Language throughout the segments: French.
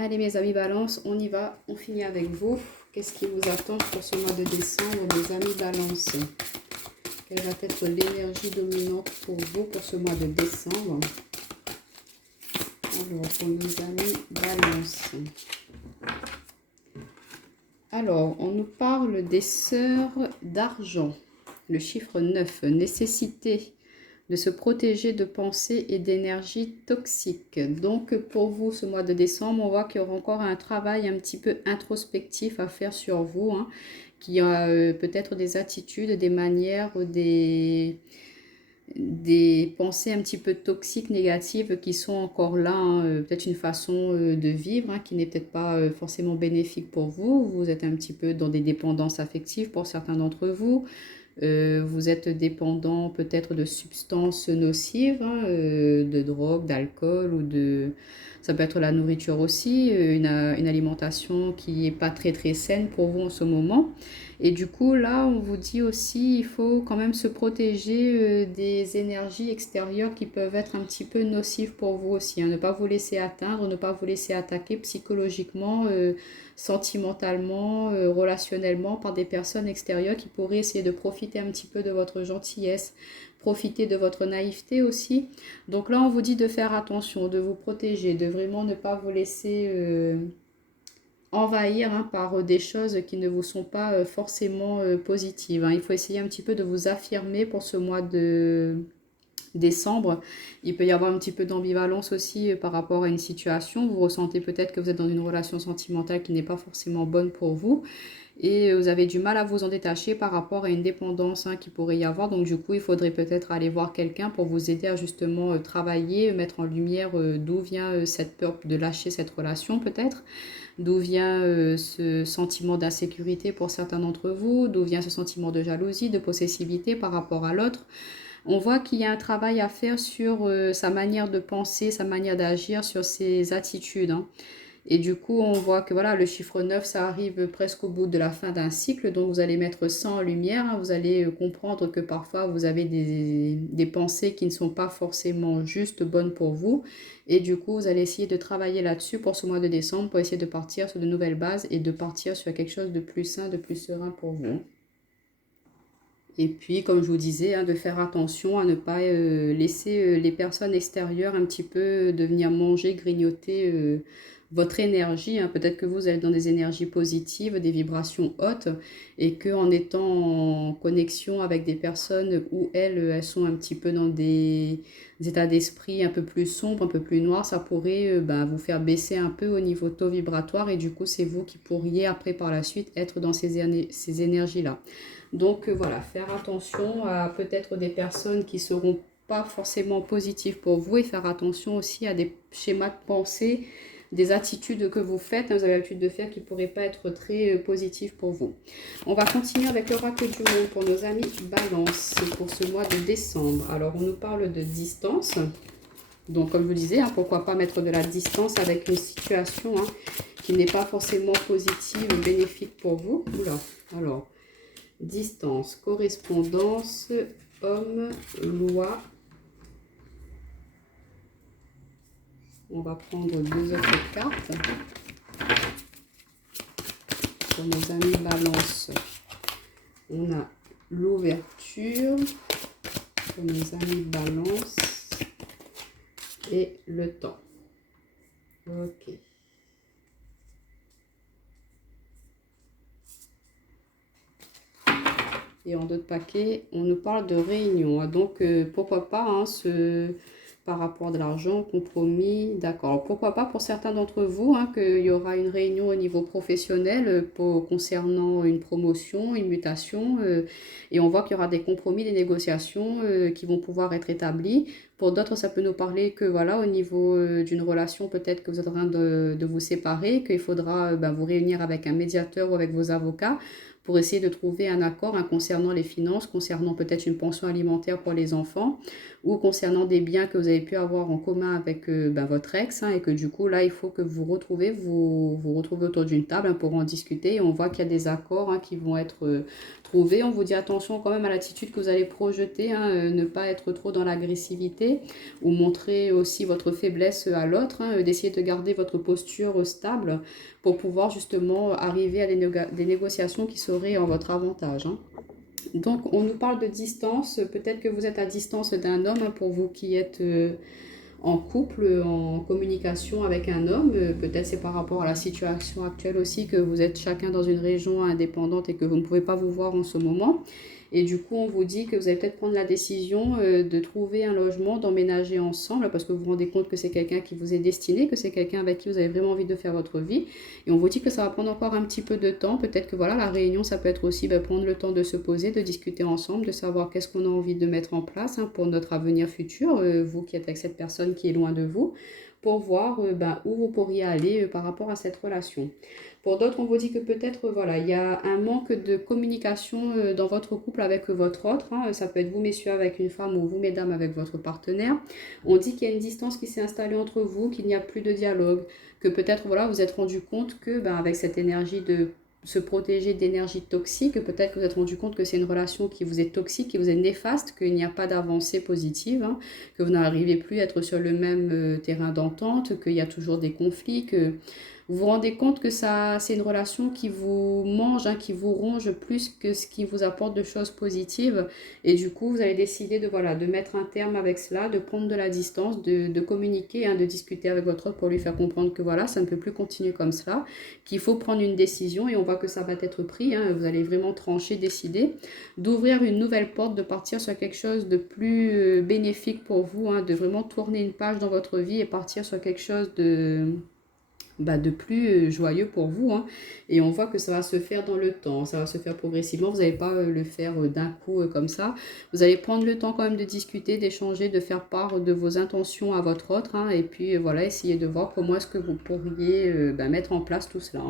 Allez mes amis Balance, on y va, on finit avec vous. Qu'est-ce qui vous attend pour ce mois de décembre, mes amis Balance? Quelle va être l'énergie dominante pour vous pour ce mois de décembre? Alors, pour nos amis Balance. Alors, on nous parle des sœurs d'argent. Le chiffre 9, nécessité de se protéger de pensées et d'énergie toxiques. Donc pour vous, ce mois de décembre, on voit qu'il y aura encore un travail un petit peu introspectif à faire sur vous, hein, qui a peut-être des attitudes, des manières, des pensées un petit peu toxiques, négatives qui sont encore là, hein, peut-être une façon de vivre hein, qui n'est peut-être pas forcément bénéfique pour vous. Vous êtes un petit peu dans des dépendances affectives pour certains d'entre vous. Vous êtes dépendant peut-être de substances nocives, hein, de drogue, d'alcool ou de... Ça peut être la nourriture aussi, une alimentation qui n'est pas très saine pour vous en ce moment. Et du coup, là, on vous dit aussi, il faut quand même se protéger des énergies extérieures qui peuvent être un petit peu nocives pour vous aussi. Hein. Ne pas vous laisser atteindre, ne pas vous laisser attaquer psychologiquement, sentimentalement, relationnellement par des personnes extérieures qui pourraient essayer de profiter un petit peu de votre gentillesse, profiter de votre naïveté aussi. Donc là, on vous dit de faire attention, de vous protéger, de vraiment ne pas vous laisser envahir hein, par des choses qui ne vous sont pas forcément positives. Hein. Il faut essayer un petit peu de vous affirmer pour ce mois de décembre. Il peut y avoir un petit peu d'ambivalence aussi par rapport à une situation. Vous ressentez peut-être que vous êtes dans une relation sentimentale qui n'est pas forcément bonne pour vous. Et vous avez du mal à vous en détacher par rapport à une dépendance hein, qui pourrait y avoir. Donc du coup, il faudrait peut-être aller voir quelqu'un pour vous aider à justement travailler, mettre en lumière d'où vient cette peur de lâcher cette relation peut-être. D'où vient ce sentiment d'insécurité pour certains d'entre vous, d'où vient ce sentiment de jalousie, de possessivité par rapport à l'autre. On voit qu'il y a un travail à faire sur sa manière de penser, sa manière d'agir, sur ses attitudes. Hein. Et du coup, on voit que voilà, le chiffre 9, ça arrive presque au bout de la fin d'un cycle. Donc, vous allez mettre ça en lumière. Hein. Vous allez comprendre que parfois, vous avez des pensées qui ne sont pas forcément justes, bonnes pour vous. Et du coup, vous allez essayer de travailler là-dessus pour ce mois de décembre, pour essayer de partir sur de nouvelles bases et de partir sur quelque chose de plus sain, de plus serein pour vous. Et puis, comme je vous disais, hein, de faire attention à ne pas laisser les personnes extérieures un petit peu devenir manger, grignoter votre énergie. Hein. Peut-être que vous êtes dans des énergies positives, des vibrations hautes, et qu'en étant en connexion avec des personnes où elles sont un petit peu dans des états d'esprit un peu plus sombres, un peu plus noirs, ça pourrait vous faire baisser un peu au niveau taux vibratoire, et du coup, c'est vous qui pourriez après par la suite être dans ces énergies-là. Donc voilà, faire attention à peut-être des personnes qui ne seront pas forcément positives pour vous et faire attention aussi à des schémas de pensée, des attitudes que vous faites, hein, vous avez l'habitude de faire qui ne pourraient pas être très positives pour vous. On va continuer avec l'oracle du monde pour nos amis Balance pour ce mois de décembre. Alors on nous parle de distance. Donc comme je vous disais, hein, pourquoi pas mettre de la distance avec une situation hein, qui n'est pas forcément positive, bénéfique pour vous. Oula, alors... Distance, correspondance, homme, loi. On va prendre deux autres cartes. Pour nos amis Balance, on a l'ouverture. Pour nos amis Balance et le temps. Ok. Et en d'autres paquets, on nous parle de réunion. Donc, pourquoi pas, hein, par rapport à l'argent, compromis, d'accord. Pourquoi pas pour certains d'entre vous, hein, qu'il y aura une réunion au niveau professionnel concernant une promotion, une mutation. Et on voit qu'il y aura des compromis, des négociations qui vont pouvoir être établies. Pour d'autres, ça peut nous parler que voilà, au niveau d'une relation, peut-être que vous êtes en train de vous séparer, qu'il faudra vous réunir avec un médiateur ou avec vos avocats pour essayer de trouver un accord concernant les finances, concernant peut-être une pension alimentaire pour les enfants ou concernant des biens que vous avez pu avoir en commun avec votre ex et que du coup là il faut que vous vous retrouvez autour d'une table pour en discuter et on voit qu'il y a des accords qui vont être trouvés. On vous dit attention quand même à l'attitude que vous allez projeter, ne pas être trop dans l'agressivité ou montrer aussi votre faiblesse à l'autre, d'essayer de garder votre posture stable pour pouvoir justement arriver à des négociations qui seraient en votre avantage. Donc, on nous parle de distance. Peut-être que vous êtes à distance d'un homme pour vous qui êtes en couple, en communication avec un homme. Peut-être c'est par rapport à la situation actuelle aussi que vous êtes chacun dans une région indépendante et que vous ne pouvez pas vous voir en ce moment. Et du coup, on vous dit que vous allez peut-être prendre la décision de trouver un logement, d'emménager ensemble parce que vous vous rendez compte que c'est quelqu'un qui vous est destiné, que c'est quelqu'un avec qui vous avez vraiment envie de faire votre vie. Et on vous dit que ça va prendre encore un petit peu de temps. Peut-être que voilà, la réunion, ça peut être aussi prendre le temps de se poser, de discuter ensemble, de savoir qu'est-ce qu'on a envie de mettre en place pour notre avenir futur, vous qui êtes avec cette personne qui est loin de vous, pour voir où vous pourriez aller par rapport à cette relation. Pour d'autres, on vous dit que peut-être, voilà, il y a un manque de communication dans votre couple avec votre autre. Ça peut être vous, messieurs, avec une femme ou vous, mesdames, avec votre partenaire. On dit qu'il y a une distance qui s'est installée entre vous, qu'il n'y a plus de dialogue, que peut-être, voilà, vous êtes rendu compte que, avec cette énergie de se protéger d'énergie toxique, peut-être que vous êtes rendu compte que c'est une relation qui vous est toxique, qui vous est néfaste, qu'il n'y a pas d'avancée positive, que vous n'arrivez plus à être sur le même terrain d'entente, qu'il y a toujours des conflits, que vous vous rendez compte que c'est une relation qui vous mange, qui vous ronge plus que ce qui vous apporte de choses positives. Et du coup, vous allez décider de mettre un terme avec cela, de prendre de la distance, de communiquer, de discuter avec votre autre pour lui faire comprendre que voilà, ça ne peut plus continuer comme cela, qu'il faut prendre une décision et on voit que ça va être pris. Vous allez vraiment trancher, décider d'ouvrir une nouvelle porte, de partir sur quelque chose de plus bénéfique pour vous, de vraiment tourner une page dans votre vie et partir sur quelque chose de plus joyeux pour vous. Et on voit que ça va se faire dans le temps, ça va se faire progressivement, vous n'allez pas le faire d'un coup comme ça. Vous allez prendre le temps quand même de discuter, d'échanger, de faire part de vos intentions à votre autre, et puis voilà, essayer de voir comment est-ce que vous pourriez mettre en place tout cela.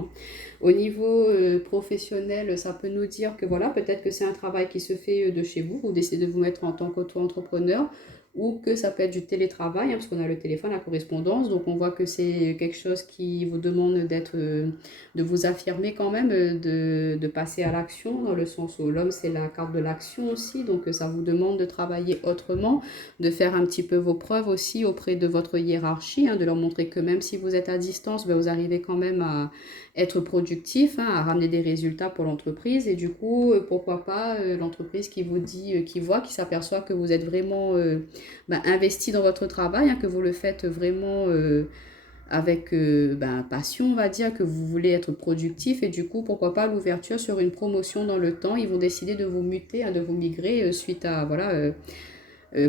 Au niveau professionnel, ça peut nous dire que voilà, peut-être que c'est un travail qui se fait de chez vous, vous décidez de vous mettre en tant qu'auto-entrepreneur, ou que ça peut être du télétravail, parce qu'on a le téléphone, la correspondance, donc on voit que c'est quelque chose qui vous demande de vous affirmer quand même, de passer à l'action, dans le sens où l'homme c'est la carte de l'action aussi, donc ça vous demande de travailler autrement, de faire un petit peu vos preuves aussi auprès de votre hiérarchie, de leur montrer que même si vous êtes à distance, vous arrivez quand même à être productif, à ramener des résultats pour l'entreprise, et du coup, pourquoi pas l'entreprise qui vous dit, qui s'aperçoit que vous êtes vraiment investi dans votre travail, que vous le faites vraiment avec passion, on va dire, que vous voulez être productif, et du coup, pourquoi pas l'ouverture sur une promotion dans le temps, ils vont décider de vous muter, de vous migrer suite à,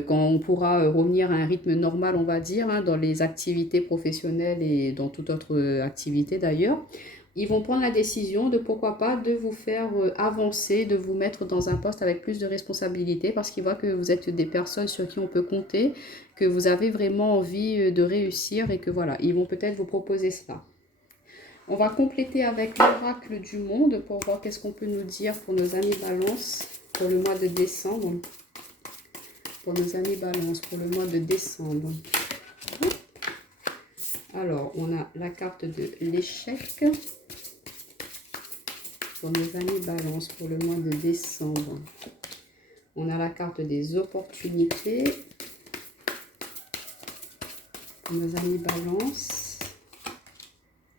quand on pourra revenir à un rythme normal, on va dire, dans les activités professionnelles et dans toute autre activité d'ailleurs. Ils vont prendre la décision de pourquoi pas de vous faire avancer, de vous mettre dans un poste avec plus de responsabilités parce qu'ils voient que vous êtes des personnes sur qui on peut compter, que vous avez vraiment envie de réussir et que voilà, ils vont peut-être vous proposer cela. On va compléter avec l'oracle du monde pour voir qu'est-ce qu'on peut nous dire pour nos amis Balance pour le mois de décembre. Pour nos amis Balance pour le mois de décembre. Alors, on a la carte de l'échec pour nos amis Balance pour le mois de décembre. On a la carte des opportunités pour nos amis Balance.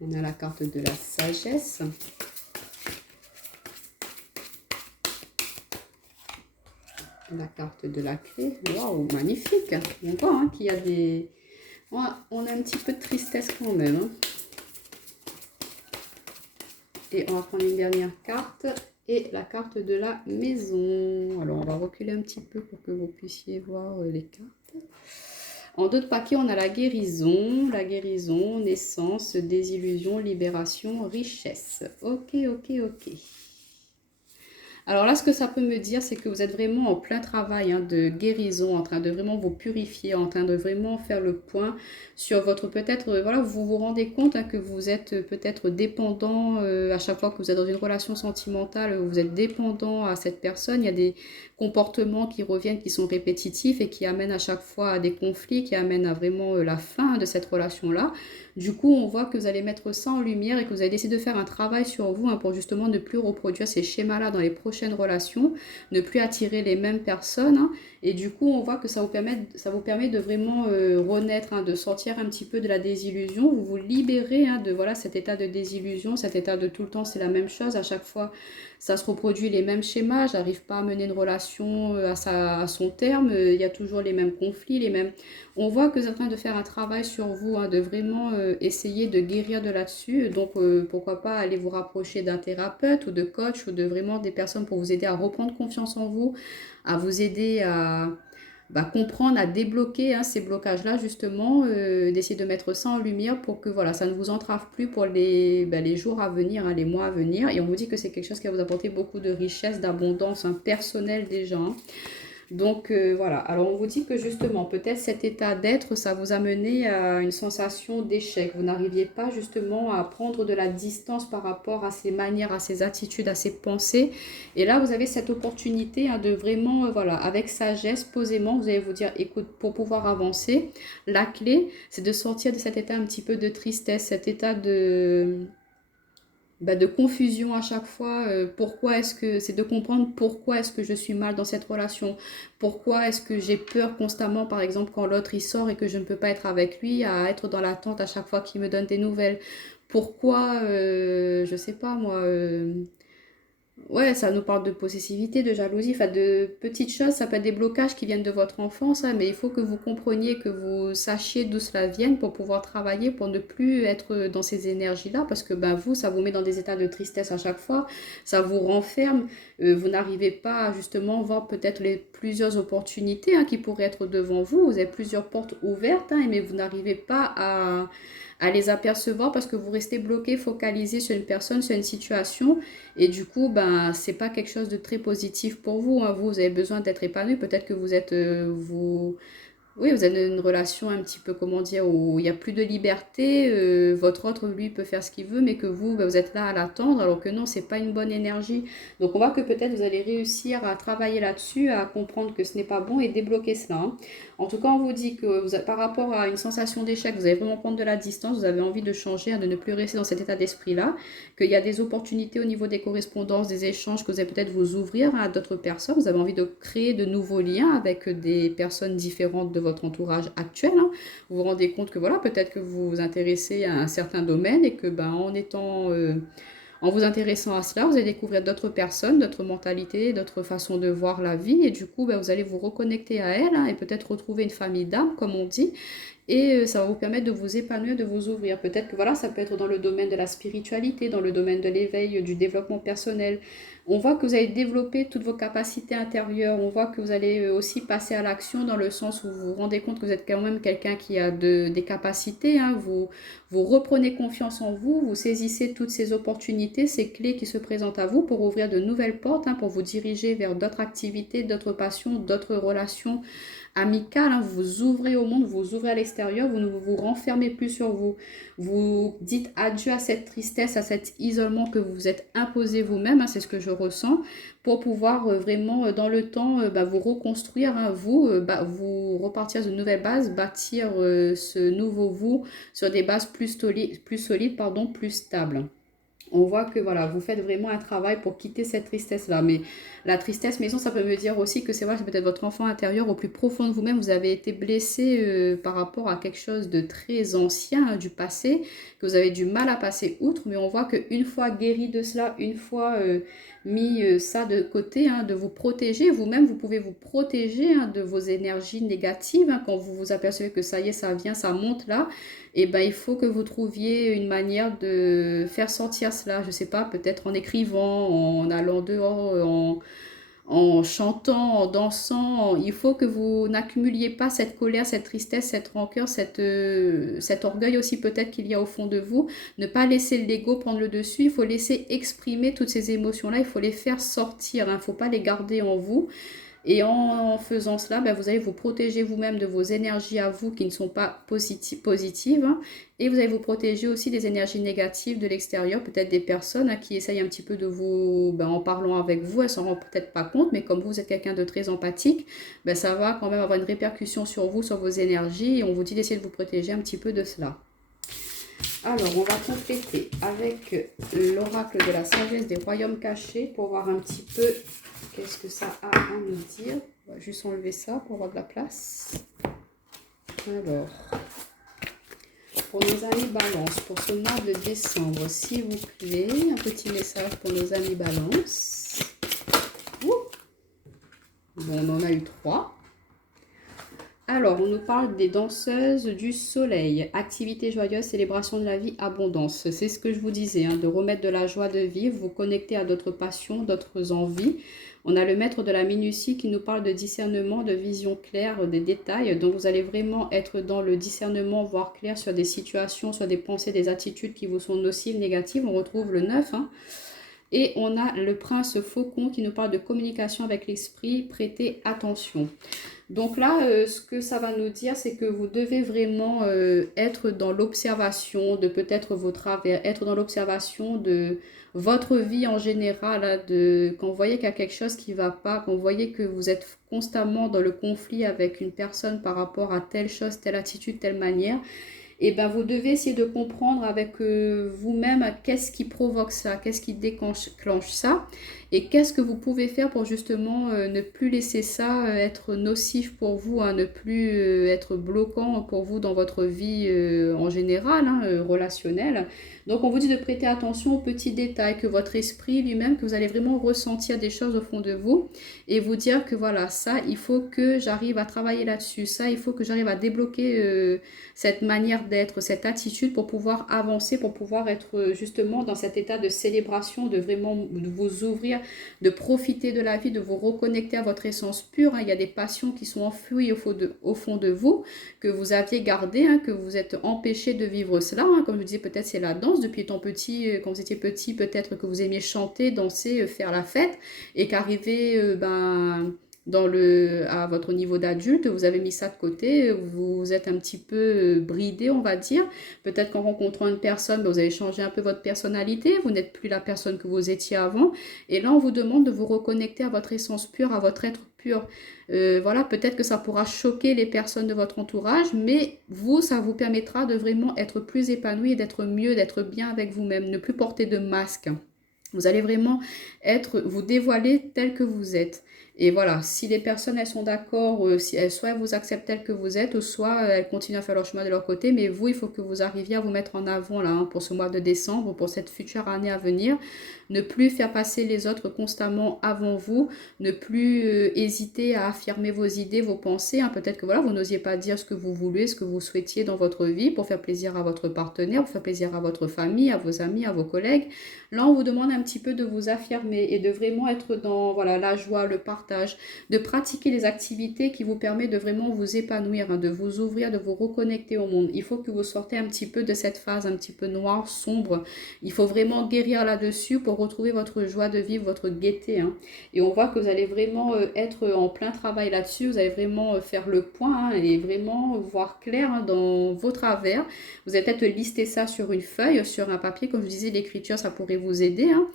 On a la carte de la sagesse. La carte de la clé. Waouh, magnifique. On voit qu'il y a des... On a un petit peu de tristesse quand même. Et on va prendre une dernière carte. Et la carte de la maison. Alors, on va reculer un petit peu pour que vous puissiez voir les cartes. En deux de paquets, on a la guérison, naissance, désillusion, libération, richesse. Ok. Alors là, ce que ça peut me dire, c'est que vous êtes vraiment en plein travail hein, de guérison, en train de vraiment vous purifier, en train de vraiment faire le point sur votre peut-être, voilà, vous vous rendez compte hein, que vous êtes peut-être dépendant à chaque fois que vous êtes dans une relation sentimentale, vous êtes dépendant à cette personne. Il y a des comportements qui reviennent, qui sont répétitifs et qui amènent à chaque fois à des conflits, qui amènent à vraiment la fin de cette relation-là. Du coup, on voit que vous allez mettre ça en lumière et que vous allez décider de faire un travail sur vous hein, pour justement ne plus reproduire ces schémas-là dans les prochaines relations, ne plus attirer les mêmes personnes. Hein. Et du coup, on voit que ça vous permet de vraiment renaître, hein, de sortir un petit peu de la désillusion. Vous vous libérez hein, de voilà, cet état de désillusion, cet état de tout le temps, c'est la même chose. À chaque fois, ça se reproduit les mêmes schémas. J'arrive pas à mener une relation à son terme. Il y a toujours les mêmes conflits, les mêmes... On voit que vous êtes en train de faire un travail sur vous, hein, de vraiment essayer de guérir de là-dessus. Donc, pourquoi pas aller vous rapprocher d'un thérapeute ou de coach ou de vraiment des personnes pour vous aider à reprendre confiance en vous, à vous aider à comprendre, à débloquer hein, ces blocages-là, justement, d'essayer de mettre ça en lumière pour que voilà, ça ne vous entrave plus pour les jours à venir, hein, les mois à venir. Et on vous dit que c'est quelque chose qui va vous apporter beaucoup de richesse, d'abondance hein, personnelle déjà. Hein. Donc voilà, alors on vous dit que justement, peut-être cet état d'être, ça vous a mené à une sensation d'échec. Vous n'arriviez pas justement à prendre de la distance par rapport à ses manières, à ses attitudes, à ses pensées. Et là, vous avez cette opportunité hein, de vraiment, voilà, avec sagesse, posément, vous allez vous dire, écoute, pour pouvoir avancer, la clé, c'est de sortir de cet état un petit peu de tristesse, cet état de confusion à chaque fois. Pourquoi est-ce que c'est de comprendre pourquoi est-ce que je suis mal dans cette relation, pourquoi est-ce que j'ai peur constamment, par exemple quand l'autre il sort et que je ne peux pas être avec lui, à être dans l'attente à chaque fois qu'il me donne des nouvelles, pourquoi je sais pas moi ouais, ça nous parle de possessivité, de jalousie, enfin de petites choses, ça peut être des blocages qui viennent de votre enfance, hein, mais il faut que vous compreniez, que vous sachiez d'où cela vient pour pouvoir travailler, pour ne plus être dans ces énergies-là, parce que ben, vous, ça vous met dans des états de tristesse à chaque fois, ça vous renferme, vous n'arrivez pas à justement voir peut-être les plusieurs opportunités hein, qui pourraient être devant vous, vous avez plusieurs portes ouvertes, hein, mais vous n'arrivez pas à les apercevoir parce que vous restez bloqué, focalisé sur une personne, sur une situation. Et du coup, ben, c'est pas quelque chose de très positif pour vous. Hein. Vous avez besoin d'être épanoui. Peut-être que vous êtes, oui, vous avez une relation un petit peu, comment dire, où il n'y a plus de liberté. Votre autre, lui, peut faire ce qu'il veut, mais que vous, ben, vous êtes là à l'attendre, alors que non, c'est pas une bonne énergie. Donc, on voit que peut-être vous allez réussir à travailler là-dessus, à comprendre que ce n'est pas bon et débloquer cela. Hein. En tout cas, on vous dit que par rapport à une sensation d'échec, vous allez vraiment prendre de la distance, vous avez envie de changer, hein, de ne plus rester dans cet état d'esprit-là, qu'il y a des opportunités au niveau des correspondances, des échanges, que vous allez peut-être vous ouvrir à d'autres personnes, vous avez envie de créer de nouveaux liens avec des personnes différentes de votre entourage actuel. Hein. Vous vous rendez compte que voilà, peut-être que vous vous intéressez à un certain domaine et que ben, en vous intéressant à cela, vous allez découvrir d'autres personnes, d'autres mentalités, d'autres façons de voir la vie. Et du coup, ben, vous allez vous reconnecter à elles hein, et peut-être retrouver une famille d'âmes, comme on dit. Et ça va vous permettre de vous épanouir, de vous ouvrir. Peut-être que voilà, ça peut être dans le domaine de la spiritualité, dans le domaine de l'éveil, du développement personnel. On voit que vous allez développer toutes vos capacités intérieures. On voit que vous allez aussi passer à l'action dans le sens où vous vous rendez compte que vous êtes quand même quelqu'un qui a des capacités. Hein. Vous reprenez confiance en vous, vous saisissez toutes ces opportunités, ces clés qui se présentent à vous pour ouvrir de nouvelles portes, hein, pour vous diriger vers d'autres activités, d'autres passions, d'autres relations amical, hein, vous vous ouvrez au monde, vous vous ouvrez à l'extérieur, vous ne vous renfermez plus sur vous. Vous dites adieu à cette tristesse, à cet isolement que vous vous êtes imposé vous-même, hein, c'est ce que je ressens, pour pouvoir vraiment dans le temps vous reconstruire, hein, vous repartir de nouvelles bases, bâtir ce nouveau vous sur des bases plus solides, pardon, plus stables. On voit que voilà, vous faites vraiment un travail pour quitter cette tristesse-là. Mais la tristesse maison, ça peut me dire aussi que c'est vrai, c'est peut-être votre enfant intérieur au plus profond de vous-même. Vous avez été blessé par rapport à quelque chose de très ancien hein, du passé, que vous avez du mal à passer outre. Mais on voit qu'une fois guéri de cela, une fois mis ça de côté, hein, de vous protéger, vous-même, vous pouvez vous protéger hein, de vos énergies négatives. Hein, quand vous vous apercevez que ça y est, ça vient, ça monte là et ben il faut que vous trouviez une manière de faire sortir cela, je sais pas, peut-être en écrivant, en allant dehors, en chantant, en dansant. Il faut que vous n'accumuliez pas cette colère, cette tristesse, cette rancœur, cet orgueil aussi peut-être qu'il y a au fond de vous. Ne pas laisser l'ego prendre le dessus. Il faut laisser exprimer toutes ces émotions-là. Il faut les faire sortir. Il ne faut pas les garder en vous. Et en faisant cela, ben, vous allez vous protéger vous-même de vos énergies à vous qui ne sont pas positives. Hein, et vous allez vous protéger aussi des énergies négatives de l'extérieur, peut-être des personnes hein, qui essayent un petit peu de vous, ben, en parlant avec vous, elles ne s'en rendent peut-être pas compte, mais comme vous êtes quelqu'un de très empathique, ben, ça va quand même avoir une répercussion sur vous, sur vos énergies. Et on vous dit d'essayer de vous protéger un petit peu de cela. Alors, on va compléter avec l'oracle de la sagesse des royaumes cachés pour voir un petit peu qu'est-ce que ça a à nous dire. On va juste enlever ça pour avoir de la place. Alors, pour nos amis Balance, pour ce mois de décembre, s'il vous plaît, un petit message pour nos amis Balance. Bon, on en a eu 3. Alors, on nous parle des danseuses du soleil. Activité joyeuse, célébration de la vie, abondance. C'est ce que je vous disais, hein, de remettre de la joie de vivre, vous connecter à d'autres passions, d'autres envies. On a le maître de la minutie qui nous parle de discernement, de vision claire, des détails. Donc, vous allez vraiment être dans le discernement, voir clair sur des situations, sur des pensées, des attitudes qui vous sont nocives, négatives. On retrouve le 9, hein. Et on a le prince faucon qui nous parle de communication avec l'esprit, prêtez attention. Donc là, ce que ça va nous dire, c'est que vous devez vraiment être dans l'observation de peut-être vos travers, être dans l'observation de votre vie en général, hein, quand vous voyez qu'il y a quelque chose qui ne va pas, quand vous voyez que vous êtes constamment dans le conflit avec une personne par rapport à telle chose, telle attitude, telle manière, et ben vous devez essayer de comprendre avec vous-même qu'est-ce qui provoque ça, qu'est-ce qui déclenche ça, et qu'est-ce que vous pouvez faire pour justement ne plus laisser ça être nocif pour vous, hein, ne plus être bloquant pour vous dans votre vie en général, hein, relationnelle. Donc on vous dit de prêter attention aux petits détails, que votre esprit lui-même, que vous allez vraiment ressentir des choses au fond de vous, et vous dire que voilà, ça, il faut que j'arrive à travailler là-dessus, ça, il faut que j'arrive à débloquer cette manière d'être, cette attitude pour pouvoir avancer, pour pouvoir être justement dans cet état de célébration, de vraiment de vous ouvrir, de profiter de la vie, de vous reconnecter à votre essence pure. Hein. Il y a des passions qui sont enfouies au fond de vous, que vous aviez gardées, hein, que vous êtes empêché de vivre cela. Hein. Comme je vous disais, peut-être c'est la danse depuis étant petit, quand vous étiez petit, peut-être que vous aimiez chanter, danser, faire la fête, et qu'arrivé à votre niveau d'adulte, vous avez mis ça de côté, vous êtes un petit peu bridé, on va dire. Peut-être qu'en rencontrant une personne, vous avez changé un peu votre personnalité, vous n'êtes plus la personne que vous étiez avant. Et là, on vous demande de vous reconnecter à votre essence pure, à votre être pur. Voilà, peut-être que ça pourra choquer les personnes de votre entourage, mais vous, ça vous permettra de vraiment être plus épanoui, d'être mieux, d'être bien avec vous-même, ne plus porter de masque. Vous allez vraiment vous dévoiler tel que vous êtes. Et voilà, si les personnes, elles sont d'accord, si elles, soit elles vous acceptent tel que vous êtes, ou soit elles continuent à faire leur chemin de leur côté. Mais vous, il faut que vous arriviez à vous mettre en avant là, hein, pour ce mois de décembre, pour cette future année à venir. Ne plus faire passer les autres constamment avant vous. Ne plus hésiter à affirmer vos idées, vos pensées. Hein. Peut-être que voilà, vous n'osiez pas dire ce que vous voulez, ce que vous souhaitiez dans votre vie pour faire plaisir à votre partenaire, pour faire plaisir à votre famille, à vos amis, à vos collègues. Là, on vous demande un petit peu de vous affirmer et de vraiment être dans voilà, la joie, le partage, de pratiquer les activités qui vous permettent de vraiment vous épanouir, hein, de vous ouvrir, de vous reconnecter au monde. Il faut que vous sortez un petit peu de cette phase un petit peu noire, sombre. Il faut vraiment guérir là-dessus pour retrouver votre joie de vivre, votre gaieté. Hein. Et on voit que vous allez vraiment être en plein travail là-dessus. Vous allez vraiment faire le point hein, et vraiment voir clair hein, dans vos travers. Vous allez peut-être lister ça sur une feuille, sur un papier. Comme je disais, l'écriture, ça pourrait vous aider. Hein,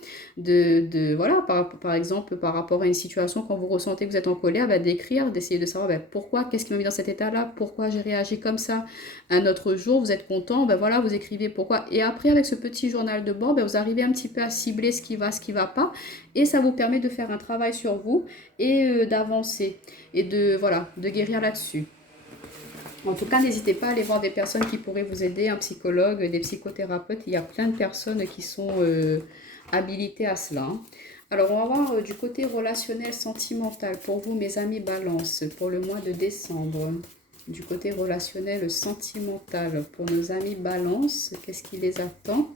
voilà, par exemple, par rapport à une situation, quand vous ressentez que vous êtes en colère, d'écrire, d'essayer de savoir pourquoi, qu'est-ce qui m'a mis dans cet état-là, pourquoi j'ai réagi comme ça. Un autre jour, vous êtes content, voilà, vous écrivez pourquoi. Et après, avec ce petit journal de bord, vous arrivez un petit peu à cibler ce qui va pas. Et ça vous permet de faire un travail sur vous et d'avancer. Et de guérir là-dessus. En tout cas, n'hésitez pas à aller voir des personnes qui pourraient vous aider, un psychologue, des psychothérapeutes. Il y a plein de personnes qui sont habilitées à cela. Alors, on va voir du côté relationnel sentimental pour vous, mes amis Balance, pour le mois de décembre. Du côté relationnel sentimental pour nos amis Balance, qu'est-ce qui les attend?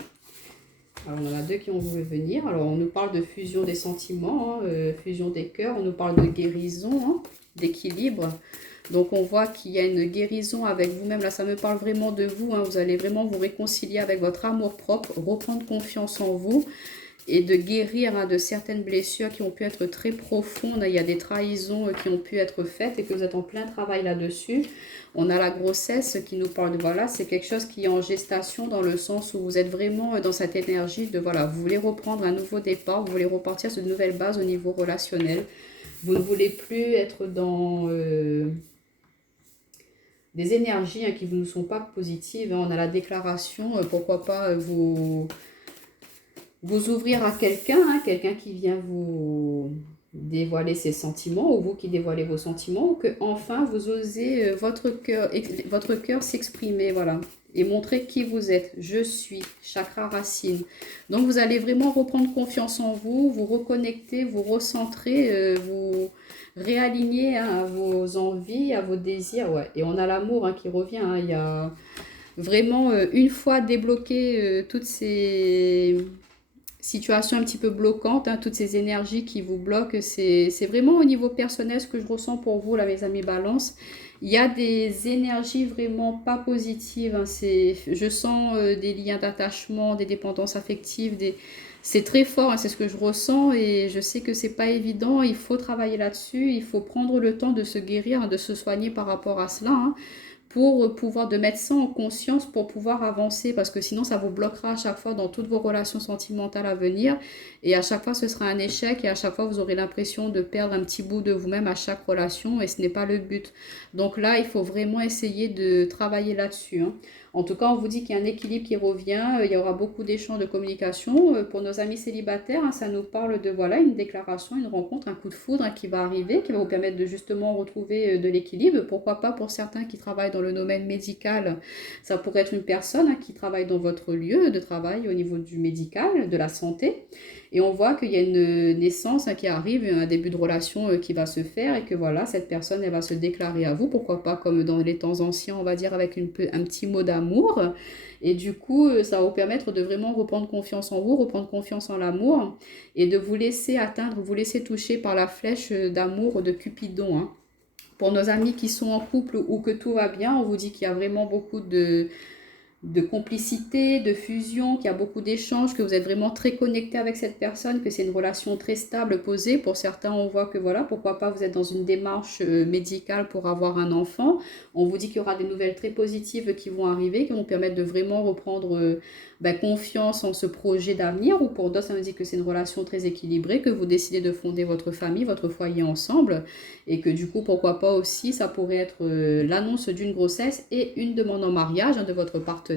Alors, on en a deux qui ont voulu venir. Alors, on nous parle de fusion des sentiments, fusion des cœurs. On nous parle de guérison, hein, d'équilibre. Donc, on voit qu'il y a une guérison avec vous-même. Là, ça me parle vraiment de vous, hein. Vous allez vraiment vous réconcilier avec votre amour-propre, reprendre confiance en vous et de guérir, hein, de certaines blessures qui ont pu être très profondes. Il y a des trahisons qui ont pu être faites et que vous êtes en plein travail là-dessus. On a la grossesse qui nous parle de, voilà, c'est quelque chose qui est en gestation dans le sens où vous êtes vraiment dans cette énergie de, voilà, vous voulez reprendre un nouveau départ, vous voulez repartir sur de nouvelles bases au niveau relationnel. Vous ne voulez plus être dans des énergies, hein, qui ne sont pas positives, hein. On a la déclaration, pourquoi pas vous ouvrir à quelqu'un, hein, quelqu'un qui vient vous dévoiler ses sentiments, ou vous qui dévoilez vos sentiments, ou que enfin vous osez votre cœur s'exprimer, voilà, et montrer qui vous êtes. Je suis, chakra racine. Donc vous allez vraiment reprendre confiance en vous, vous reconnecter, vous recentrer, vous réaligner, hein, à vos envies, à vos désirs, ouais. Et on a l'amour, hein, qui revient, hein. Il y a vraiment, une fois débloqué toutes ces situations un petit peu bloquantes, hein, toutes ces énergies qui vous bloquent, c'est vraiment au niveau personnel ce que je ressens pour vous, là, mes amis Balance. Il y a des énergies vraiment pas positives, hein. Je sens des liens d'attachement, des dépendances affectives, c'est très fort, hein, c'est ce que je ressens et je sais que c'est pas évident. Il faut travailler là-dessus, il faut prendre le temps de se guérir, hein, de se soigner par rapport à cela, hein, pour pouvoir de mettre ça en conscience pour pouvoir avancer parce que sinon ça vous bloquera à chaque fois dans toutes vos relations sentimentales à venir et à chaque fois ce sera un échec et à chaque fois vous aurez l'impression de perdre un petit bout de vous-même à chaque relation et ce n'est pas le but. Donc là il faut vraiment essayer de travailler là-dessus, hein. En tout cas, on vous dit qu'il y a un équilibre qui revient, il y aura beaucoup d'échanges de communication. Pour nos amis célibataires, hein, ça nous parle de, voilà, une déclaration, une rencontre, un coup de foudre, hein, qui va arriver, qui va vous permettre de justement retrouver de l'équilibre. Pourquoi pas pour certains qui travaillent dans le domaine médical, ça pourrait être une personne, hein, qui travaille dans votre lieu de travail au niveau du médical, de la santé. Et on voit qu'il y a une naissance, hein, qui arrive, un début de relation qui va se faire et que voilà, cette personne, elle va se déclarer à vous. Pourquoi pas comme dans les temps anciens, on va dire, avec un petit mot d'amour. Et du coup, ça va vous permettre de vraiment reprendre confiance en vous, reprendre confiance en l'amour et de vous laisser atteindre, vous laisser toucher par la flèche d'amour de Cupidon, hein. Pour nos amis qui sont en couple ou que tout va bien, on vous dit qu'il y a vraiment beaucoup de complicité, de fusion, qu'il y a beaucoup d'échanges, que vous êtes vraiment très connecté avec cette personne, que c'est une relation très stable, posée. Pour certains, on voit que voilà, pourquoi pas, vous êtes dans une démarche médicale pour avoir un enfant. On vous dit qu'il y aura des nouvelles très positives qui vont arriver, qui vont permettre de vraiment reprendre confiance en ce projet d'avenir. Ou pour d'autres, ça nous dit que c'est une relation très équilibrée, que vous décidez de fonder votre famille, votre foyer ensemble. Et que du coup, pourquoi pas aussi, ça pourrait être l'annonce d'une grossesse et une demande en mariage, hein, de votre partenaire.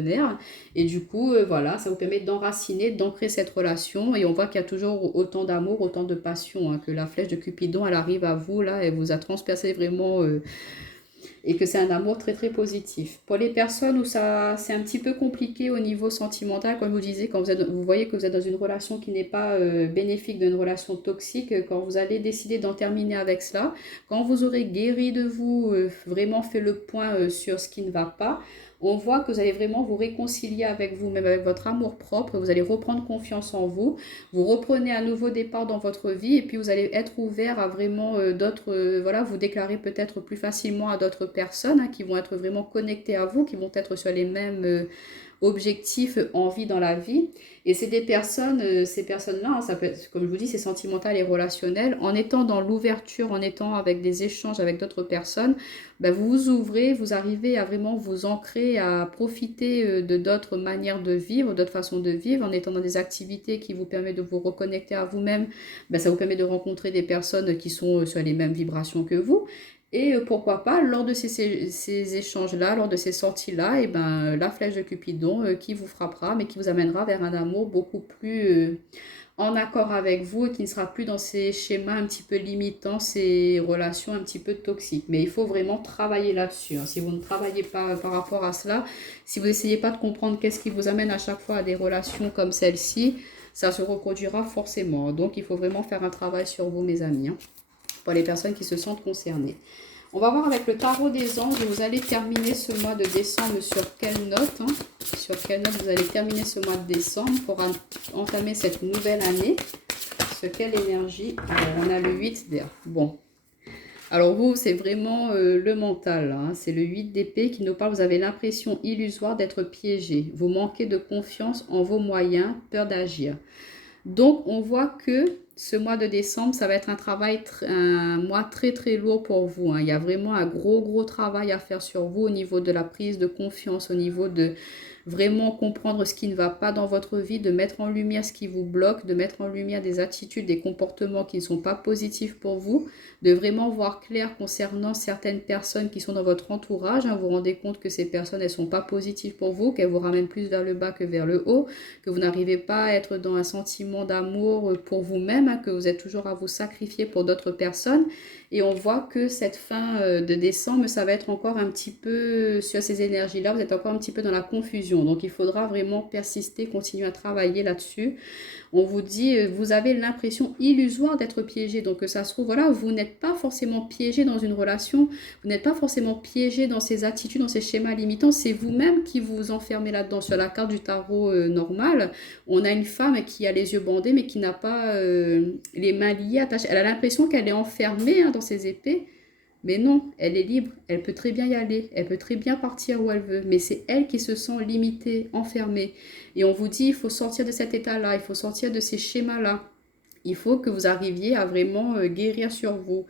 Et du coup, voilà, ça vous permet d'enraciner, d'ancrer cette relation. Et on voit qu'il y a toujours autant d'amour, autant de passion, hein, que la flèche de Cupidon, elle arrive à vous, là, elle vous a transpercé vraiment, et que c'est un amour très très positif. Pour les personnes où ça c'est un petit peu compliqué au niveau sentimental, comme je vous disais, quand vous voyez que vous êtes dans une relation qui n'est pas bénéfique, d'une relation toxique, quand vous allez décider d'en terminer avec cela, quand vous aurez guéri de vous, vraiment fait le point sur ce qui ne va pas, on voit que vous allez vraiment vous réconcilier avec vous-même, avec votre amour propre, vous allez reprendre confiance en vous, vous reprenez un nouveau départ dans votre vie et puis vous allez être ouvert à vraiment d'autres, voilà, vous déclarer peut-être plus facilement à d'autres personnes, hein, qui vont être vraiment connectées à vous, qui vont être sur les mêmes objectifs, envie dans la vie. Et c'est des personnes, ces personnes-là, hein, ça peut être, comme je vous dis, c'est sentimental et relationnel. En étant dans l'ouverture, en étant avec des échanges avec d'autres personnes, ben vous vous ouvrez, vous arrivez à vraiment vous ancrer, à profiter de d'autres manières de vivre, d'autres façons de vivre, en étant dans des activités qui vous permettent de vous reconnecter à vous-même. Ben ça vous permet de rencontrer des personnes qui sont sur les mêmes vibrations que vous. Et pourquoi pas, lors de ces échanges-là, lors de ces sorties-là, et ben, la flèche de Cupidon qui vous frappera, mais qui vous amènera vers un amour beaucoup plus en accord avec vous et qui ne sera plus dans ces schémas un petit peu limitants, ces relations un petit peu toxiques. Mais il faut vraiment travailler là-dessus, hein. Si vous ne travaillez pas par rapport à cela, si vous n'essayez pas de comprendre qu'est-ce qui vous amène à chaque fois à des relations comme celle-ci, ça se reproduira forcément. Donc il faut vraiment faire un travail sur vous, mes amis, hein, pour les personnes qui se sentent concernées. On va voir avec le tarot des anges, vous allez terminer ce mois de décembre sur quelle note, hein? Sur quelle note vous allez terminer ce mois de décembre pour entamer cette nouvelle année. Sur quelle énergie? Alors, on a le 8 d'air. Bon. Alors vous, c'est vraiment le mental, hein. C'est le 8 d'épée qui nous parle. Vous avez l'impression illusoire d'être piégé. Vous manquez de confiance en vos moyens, peur d'agir. Donc, on voit que ce mois de décembre, ça va être un mois très très lourd pour vous, hein. Il y a vraiment un gros travail à faire sur vous au niveau de la prise de confiance, au niveau de vraiment comprendre ce qui ne va pas dans votre vie, de mettre en lumière ce qui vous bloque, de mettre en lumière des attitudes, des comportements qui ne sont pas positifs pour vous, de vraiment voir clair concernant certaines personnes qui sont dans votre entourage, hein. Vous vous rendez compte que ces personnes, elles ne sont pas positives pour vous, qu'elles vous ramènent plus vers le bas que vers le haut, que vous n'arrivez pas à être dans un sentiment d'amour pour vous-même, hein, que vous êtes toujours à vous sacrifier pour d'autres personnes. Et on voit que cette fin de décembre, ça va être encore un petit peu sur ces énergies-là, vous êtes encore un petit peu dans la confusion. Donc il faudra vraiment persister, continuer à travailler là-dessus. On vous dit, vous avez l'impression illusoire d'être piégé. Donc que ça se trouve, voilà, vous n'êtes pas forcément piégé dans une relation, vous n'êtes pas forcément piégé dans ces attitudes, dans ces schémas limitants. C'est vous-même qui vous enfermez là-dedans. Sur la carte du tarot normal, on a une femme qui a les yeux bandés, mais qui n'a pas les mains liées, attachées. Elle a l'impression qu'elle est enfermée, hein, dans ses épées. Mais non, elle est libre, elle peut très bien y aller, elle peut très bien partir où elle veut, mais c'est elle qui se sent limitée, enfermée. Et on vous dit, il faut sortir de cet état-là, il faut sortir de ces schémas-là. Il faut que vous arriviez à vraiment guérir sur vous.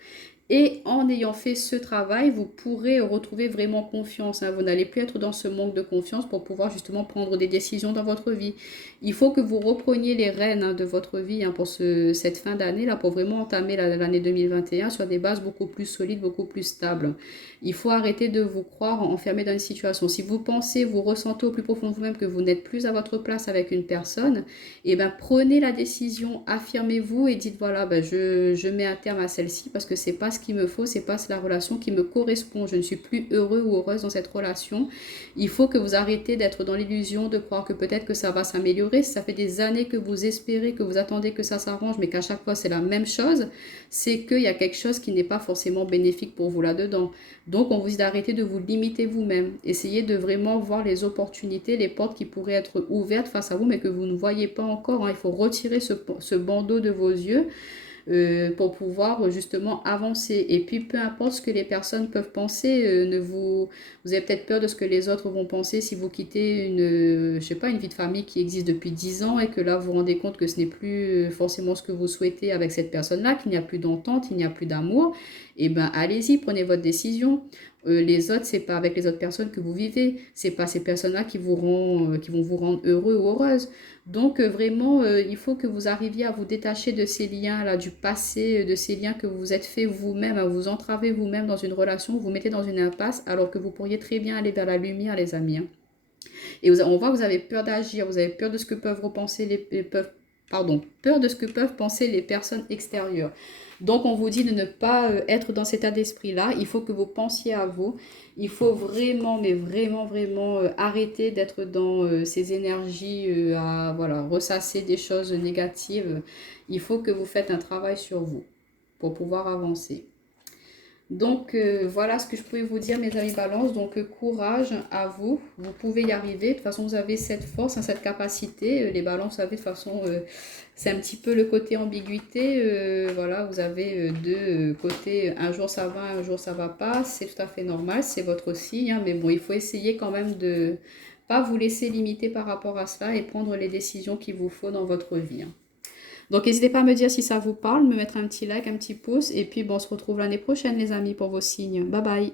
Et en ayant fait ce travail, vous pourrez retrouver vraiment confiance, hein. Vous n'allez plus être dans ce manque de confiance pour pouvoir justement prendre des décisions dans votre vie. Il faut que vous repreniez les rênes, hein, de votre vie, hein, pour cette fin d'année, là, pour vraiment entamer l'année 2021 sur des bases beaucoup plus solides, beaucoup plus stables. Il faut arrêter de vous croire enfermé dans une situation. Si vous pensez, vous ressentez au plus profond de vous-même que vous n'êtes plus à votre place avec une personne, eh ben, prenez la décision, affirmez-vous et dites voilà, ben, je mets un terme à celle-ci parce que c'est pas ce qu'il me faut, c'est pas la relation qui me correspond, je ne suis plus heureux ou heureuse dans cette relation. Il faut que vous arrêtez d'être dans l'illusion de croire que peut-être que ça va s'améliorer. Si ça fait des années que vous espérez, que vous attendez que ça s'arrange, mais qu'à chaque fois c'est la même chose, c'est qu'il y a quelque chose qui n'est pas forcément bénéfique pour vous là-dedans. Donc on vous dit d'arrêter de vous limiter vous-même. Essayez de vraiment voir les opportunités, les portes qui pourraient être ouvertes face à vous, mais que vous ne voyez pas encore, hein. Il faut retirer ce bandeau de vos yeux pour pouvoir justement avancer. Et puis peu importe ce que les personnes peuvent penser, vous avez peut-être peur de ce que les autres vont penser si vous quittez je sais pas, une vie de famille qui existe depuis 10 ans et que là vous vous rendez compte que ce n'est plus forcément ce que vous souhaitez avec cette personne-là, qu'il n'y a plus d'entente, il n'y a plus d'amour. Et ben allez-y, prenez votre décision. Les autres, c'est pas avec les autres personnes que vous vivez, c'est pas ces personnes-là qui vont vous rendre heureux ou heureuse. Donc vraiment, il faut que vous arriviez à vous détacher de ces liens-là, du passé, de ces liens que vous vous êtes fait vous-même, à vous entraver vous-même dans une relation, vous mettez dans une impasse alors que vous pourriez très bien aller vers la lumière, les amis, hein. Et on voit que vous avez peur d'agir, vous avez peur de ce que peuvent repenser peur de ce que peuvent penser les personnes extérieures. Donc on vous dit de ne pas être dans cet état d'esprit-là. Il faut que vous pensiez à vous. Il faut vraiment, mais vraiment, vraiment arrêter d'être dans ces énergies à ressasser des choses négatives. Il faut que vous faites un travail sur vous pour pouvoir avancer. Donc voilà ce que je pouvais vous dire, mes amis Balance. Donc courage à vous, vous pouvez y arriver. De toute façon, vous avez cette force, hein, cette capacité. Les Balances, vous savez, de toute façon, c'est un petit peu le côté ambiguïté. Voilà, vous avez deux côtés. Un jour ça va, un jour ça va pas. C'est tout à fait normal, c'est votre signe, hein, mais bon, il faut essayer quand même de pas vous laisser limiter par rapport à cela et prendre les décisions qu'il vous faut dans votre vie, hein. Donc n'hésitez pas à me dire si ça vous parle, me mettre un petit like, un petit pouce. Et puis bon, on se retrouve l'année prochaine les amis pour vos signes. Bye bye.